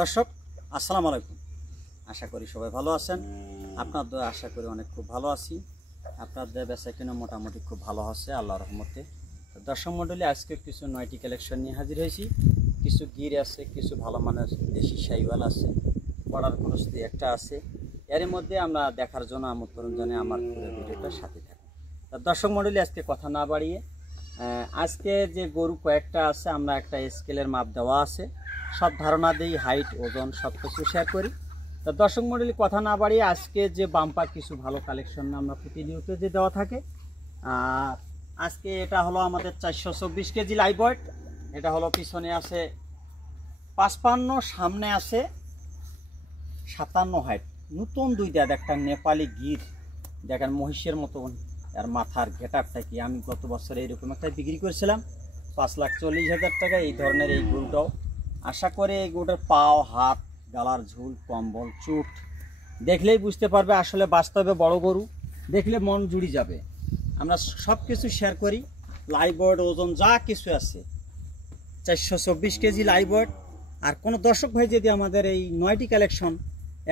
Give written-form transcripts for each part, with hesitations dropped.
দর্শক আসসালামু আলাইকুম। আশা করি সবাই ভালো আছেন। আপনাদের আশা করি অনেক খুব ভালো আছি। আপনাদের বেচাকেনা মোটামুটি খুব ভালো হচ্ছে আল্লাহর রহমতে। দর্শক মণ্ডলী, আজকে কিছু 9টি কালেকশন নিয়ে হাজির হয়েছি। কিছু গির আছে, কিছু ভালো মানের দেশি শাহিওয়াল আছে, বর্ডার ক্রস একটা আছে। এর মধ্যে আমরা দেখার জন্য আমন্ত্রণ জানিয়ে আমার পুরো ভিডিওটার সাথে থাকুন। দর্শক মণ্ডলী, আজকে কথা না বাড়িয়ে আজকে যে গরু কয়েকটা আছে, আমরা একটা স্কেলের মাপ দেওয়া আছে, সব ধারণা দিই, হাইট ওজন সব কিছু শেয়ার করি। তা দর্শক মণ্ডলী, কথা না বাড়িয়ে আজকে যে বাম্পার কিছু ভালো কালেকশন আমরা প্রতিনিয়ত যে দেওয়া থাকে, আজকে এটা হলো আমাদের 424 কেজি লাইভ ওয়েট। এটা হলো পিছনে আছে 55, সামনে আছে 57 হাইট। নতুন দুই দাঁত, একটা নেপালি গির, দেখেন মহিষের মতো। আর মাথার ঘেটাপটা কি, আমি গত বছর এইরকম একটা বিক্রি করেছিলাম 5,40,000 টাকা। এই ধরনের এই গরুটাও আশা করে এই গরুটার পাও, হাত, গালার ঝুল, কম্বল, চুট দেখলেই বুঝতে পারবে আসলে বাস্তবে বড় গরু, দেখলে মন জুড়ে যাবে। আমরা সব কিছু শেয়ার করি, লাইভ ওয়েট ওজন যা কিছু আছে। 424 কেজি লাইভ ওয়েট। আর কোনো দর্শক ভাই যদি আমাদের এই 9টি কালেকশন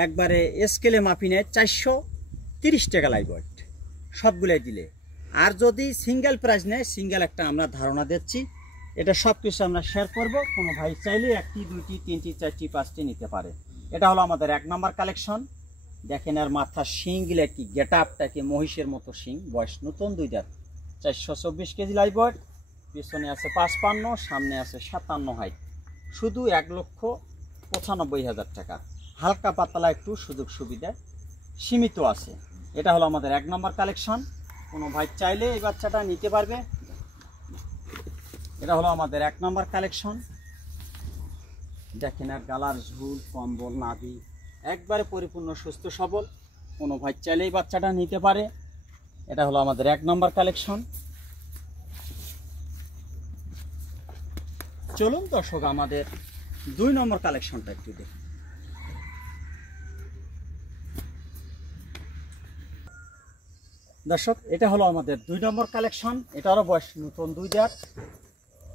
একবারে স্কেলে মাপি নেয়, 430 টাকা লাইভ ওয়েট সবগুলাই দিলে। আর যদি সিঙ্গেল প্রাইস নেয়, সিঙ্গেল একটা আমরা ধারণা দিচ্ছি, এটা সব কিছু আমরা শেয়ার করব। কোনো ভাই চাইলে 1টি, 2টি, 3টি, 4টি, 5টি নিতে পারে। এটা হলো আমাদের 1 নম্বর কালেকশন। দেখেন আর মাথার শিংগুলো কি, গেট আপটা কি মহিষের মতো শিং, বয়স নতুন দুই দাঁত, 424 কেজি লাইভ ওয়েট। পিছনে আছে 55, সামনে আছে 57 হাইট। শুধু 1,95,000 টাকা। হালকা পাতলা একটু সুযোগ সুবিধা সীমিত আছে। এটা হলো আমাদের 1 নম্বর কালেকশন। কোনো ভাই চাইলে এই বাচ্চাটা নিতে পারবে। এটা হলো আমাদের 1 নম্বর কালেকশন। দেখেন আর গালার ঝুল, কম্বল, নাভি একবারে পরিপূর্ণ সুস্থ সবল। কোনো ভাই চাইলে এই বাচ্চাটা নিতে পারে। এটা হলো আমাদের 1 নম্বর কালেকশন। চলুন দর্শক, আমাদের 2 নম্বর কালেকশনটা একটু দেখুন। দর্শক, এটা হলো আমাদের 2 নম্বর কালেকশন। এটারও বয়স নতুন দুই দাঁত,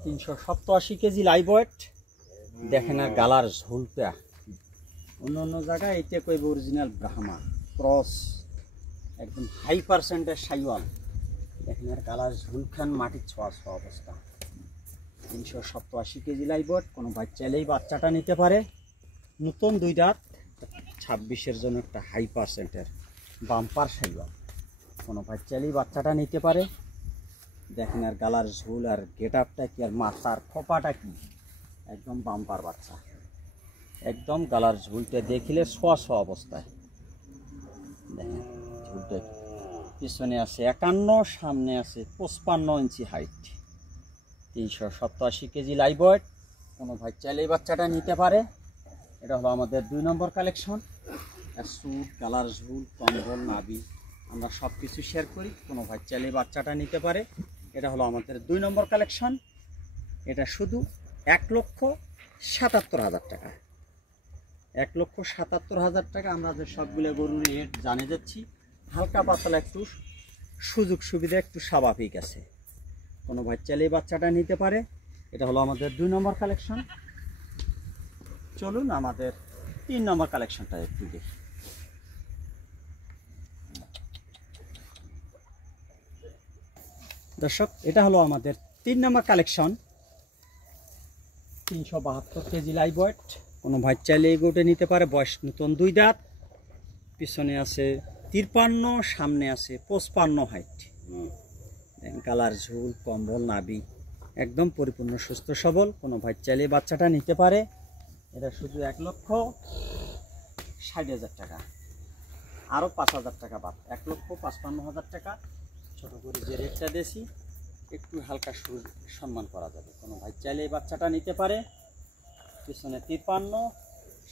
387 কেজি লাইভ ওয়েট। দেখেন আর গালার ঝুলটা, অন্য অন্য জায়গায় এটা কইবে অরিজিনাল ব্রাহ্মা ক্রস, একদম হাই পার্সেন্টের শাহিওয়াল। দেখেন আর গালার ঝুলখান মাটির ছোঁয়া ছোঁয়া অবস্থা। 387 কেজি লাইভ ওয়েট। কোনো বাচ্চা চাইলেই বাচ্চাটা নিতে পারে। নতুন দুই দাঁত, 26-এর জন্য একটা হাই পার্সেন্টের বাম্পার শাহিওয়াল। কোনো বাচ্চা চাইলেই বাচ্চাটা নিতে পারে। দেখেন আর গালার ঝুল আর গেট আপটা কি, আর মাথার খোপাটা কি, একদম বাম্পার বাচ্চা। একদম গালার ঝুলটা দেখিলে ছোঁয়া ছোঁয়া অবস্থায়। দেখেন ঝুলটা কি, পিছনে আছে 51, সামনে আছে 55 ইঞ্চি হাইট, 387 কেজি লাইভ ওয়েট। কোনো ভাই চাইলেই বাচ্চাটা নিতে পারে। এটা হলো আমাদের 2 নম্বর কালেকশন। আর স্যুট, গালার ঝুল, কম্বল, নাভি আমরা সব কিছু শেয়ার করি। কোনো ভাই চাইলেই বাচ্চাটা নিতে পারে। এটা হলো আমাদের 2 নম্বর কালেকশন। এটা শুধু 1,77,000 টাকা। 1,77,000 টাকা। আমরা যে সবগুলো গরুর রেট জানিয়ে যাচ্ছি, হালকা পাতলা একটু সুযোগ সুবিধা একটু স্বাভাবিক আছে। কোনো ভাই চাইলেই বাচ্চাটা নিতে পারে। এটা হলো আমাদের 2 নম্বর কালেকশন। চলুন আমাদের 3 নম্বর কালেকশনটা একটু দেখি। দর্শক, এটা হলো আমাদের 3 নম্বর কালেকশন। 372 KG live weight. কোনো ভাই চাইলে এই গরুটা নিতে পারে। বয়স নতুন দুই দাঁত, পিছনে আছে 53, সামনে আছে 55 হাইট। কালার ঝুল, কম্বল, নাভি একদম পরিপূর্ণ সুস্থ সবল। কোনো ভাই চাইলে বাচ্চাটা নিতে পারে। এটা শুধু 1,60,000 টাকা। আরও 5,000 টাকা বাদ, 1,55,000 টাকা। ছোটো করে যে রেটটা দিয়েছি একটু হালকা সম্মান করা যাবে। কোনো ভাই চাইলে এই বাচ্চাটা নিতে পারে। পিছনে 53,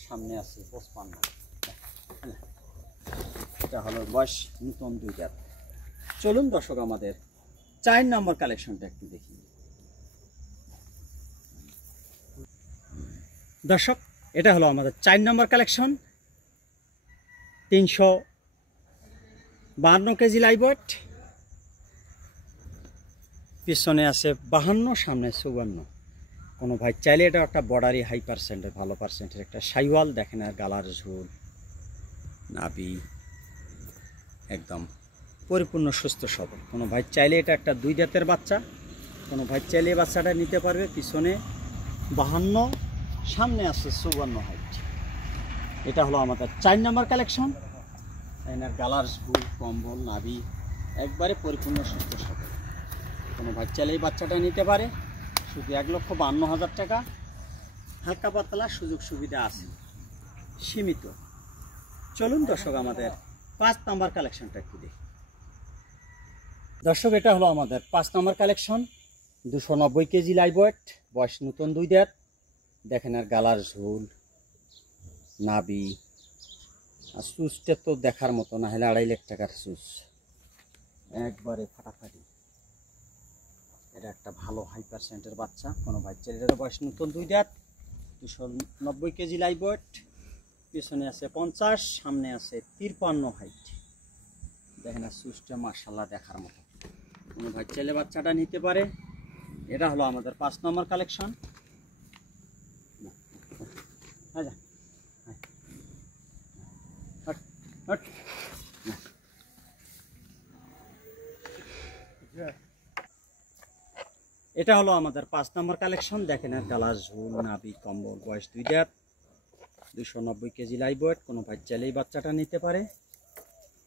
সামনে আছে 55। এটা হলো বয়স নতুন দুই দাঁত। চলুন দর্শক, আমাদের 4 নম্বর কালেকশনটা একটু দেখি। দর্শক, এটা হলো আমাদের 4 নম্বর কালেকশন। 352 KG live weight. পিছনে আছে 52, সামনে 54। কোনো ভাই চাইলে এটা একটা বর্ডারি হাই পার্সেন্টের ভালো পার্সেন্টের একটা সাইওয়াল। দেখেন আর গালার ঝোল, নাভি একদম পরিপূর্ণ সুস্থ সবল। কোনো ভাই চাইলে এটা একটা 2 দাঁতের বাচ্চা, কোনো ভাই চাইলে বাচ্চাটা নিতে পারবে। পিছনে 52, সামনে আছে 54 হাইট। এটা হলো আমাদের 4 নম্বর কালেকশন। এনার গালার ঝোল, কম্বল, নাভি একবারে পরিপূর্ণ সুস্থ সবল। কোনো ভাই চাইলে এই বাচ্চাটা নিতে পারে, শুধু 1,52,000 টাকা। হালকা পাতলা সুযোগ সুবিধা আছে, সীমিত। চলুন দর্শক আমাদের 5 নম্বর কালেকশনটা একটু দেখি। দর্শক এটা হলো আমাদের 5 নম্বর কালেকশন। 290 কেজি লাইভ ওয়েট, বয়স নতুন 2 দাঁত। দেখেন আর গালার ঝোল, নাভি আর সুচটা তো দেখার মতো, না হলে 2.5 লাখ টাকার সুচ, একবারে ফাটাফাটি। এটা একটা ভালো হাই পার্সেন্টের বাচ্চা। কোনো বাচ্চার এটার বয়স নতুন 2 দাঁত। 290 কেজি লাইভ ওয়েট, পিছনে আছে 50, সামনে আছে 53 হাইট। দেখেন আর সুচটা মাশাআল্লাহ দেখার মতো। কোনো ভাই চাইলে বাচ্চাটা নিতে পারে। এটা হলো আমাদের 5 নম্বর কালেকশন। এটা হলো আমাদের 5 নম্বর কালেকশন। দেখেন আর গালার ঝোল, নাভি, কম্বল, বয়স 2 দাঁত। 290 কেজি লাইভ ওয়েট। কোনো ভাই চাইলেই বাচ্চাটা নিতে পারে।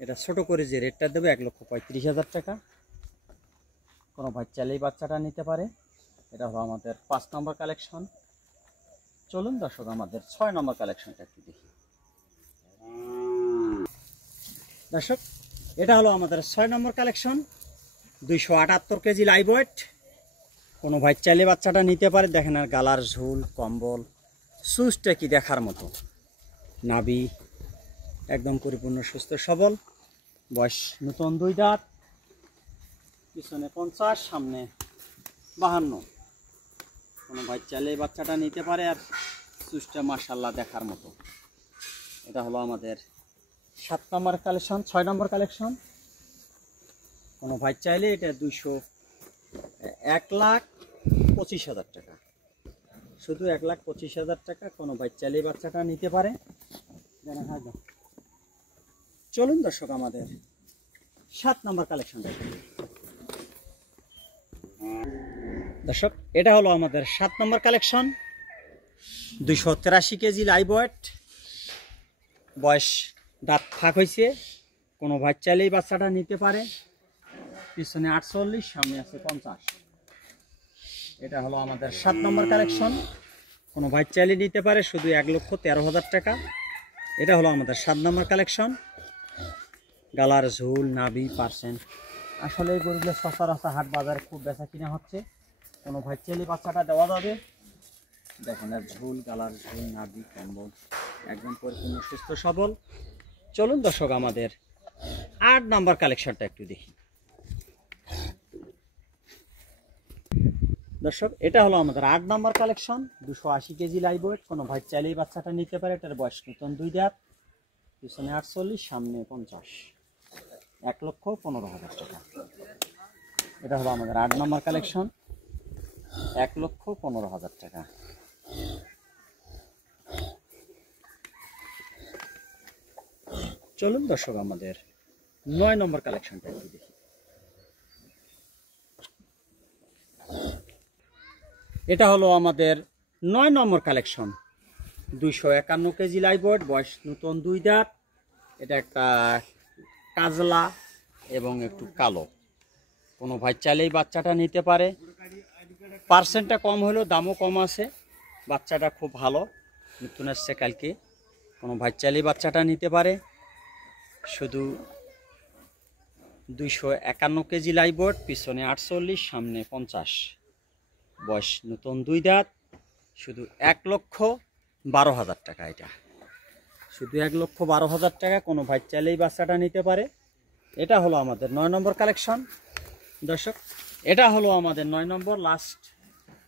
এটা ছোট করে যে রেটটা দেবে 1,35,000 টাকা। কোনো ভাই চাইলেই বাচ্চাটা নিতে পারে। এটা হলো আমাদের 5 নম্বর কালেকশন। চলুন দর্শক আমাদের 6 নম্বর কালেকশনটা একটু দেখি। দর্শক এটা হলো আমাদের 6 নম্বর কালেকশন। 278 KG live weight. কোনো ভাই চাইলে বাচ্চাটা নিতে পারে। দেখেন আর গালার ঝোল, কম্বল, সুচটা কি দেখার মতো, নাভি একদম পরিপূর্ণ সুস্থ সবল। বয়স নতুন 2 দাঁত। পিছনে 50, সামনে 52। কোনো ভাই চাইলে বাচ্চাটা নিতে পারে। আর সুচটা মাশাআল্লাহ দেখার মতো। এটা হলো আমাদের 7 নম্বর কালেকশন। 6 নম্বর কালেকশন। কোনো ভাই চাইলে এটা 1,25,000 টাকা, শুধু 1,25,000 টাকা। কোনো ভাই চাইলে বাচ্চাটা নিতে পারে। চলুন দর্শক আমাদের 7 নম্বর কালেকশন দেখুন। দর্শক এটা হলো আমাদের 7 নম্বর কালেকশন। 283 কেজি লাইভ ওয়েট, বয়স দাঁত ফাঁক হয়েছে। কোনো ভাই চাইলেই বাচ্চাটা নিতে পারে। পিছনে 48, সামনে আছে 50। এটা হলো আমাদের 7 নম্বর কালেকশন। কোনো ভাই চাইলে নিতে পারে, শুধু 1,13,000 টাকা। এটা হলো আমাদের 7 নম্বর কালেকশন। গালার ঝোল, নাভি, পার্সেন্ট আসলে এই গরুগুলো সচরাচর হাট বাজারে খুব বেচা কিনা হচ্ছে। কোনো ভাই চাইলে বাচ্চাটা দেওয়া যাবে। দেখেন আর ঝোল, গালার ঝোল, নাভি, কম্বল একদম পরিপূর্ণ সুস্থ সবল। চলুন দর্শক আমাদের 8 নম্বর কালেকশনটা একটু দেখি। দর্শক এটা হলো আমাদের 8 নম্বর কালেকশন। 280 KG live weight. কোনো ভাই চাইলেই বাচ্চাটা নিতে পারে। এটার বয়স নতুন 2 দাঁত। পিছনে 48, সামনে 50। 1,15,000 টাকা। এটা হলো আমাদের 8 নম্বর কালেকশন। 1,15,000 টাকা। চলুন দর্শক আমাদের 9 নম্বর কালেকশনটা একটু দেখি। এটা হলো আমাদের 9 নম্বর কালেকশন। 251 কেজি লাইভ ওয়েট, বয়স নতুন 2 দাঁত। এটা একটা কাজলা এবং একটু কালো। কোনো ভাই চাইলেই বাচ্চাটা নিতে পারে। পার্সেন্টটা কম হলেও দামও কম আছে। বাচ্চাটা খুব ভালো, নতুন আসছে কালকে। কোনো ভাই চাইলেই বাচ্চাটা নিতে পারে। শুধু 251 কেজি লাইভ ওয়েট, পিছনে 48, সামনে 50। বয়স নতুন 2 দাঁত। শুধু 1,12,000 টাকা। এটা শুধু 1,12,000 টাকা। কোনো ভাই চাইলেই বাচ্চাটা নিতে পারে। এটা হলো আমাদের 9 নম্বর কালেকশন। দর্শক এটা হলো আমাদের 9 নম্বর লাস্ট,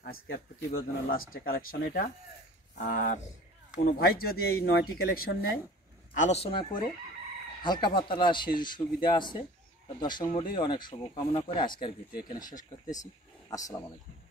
আজকের প্রতিবেদনের লাস্টে কালেকশন এটা। আর কোনো ভাই যদি এই 9টি কালেকশন নেয়, আলোচনা করে হালকা পাতলা সে সুবিধা আছে। দর্শক মণ্ডলী অনেক শুভকামনা করে আজকের ভিডিও এখানে শেষ করতেছি। আসসালামু আলাইকুম।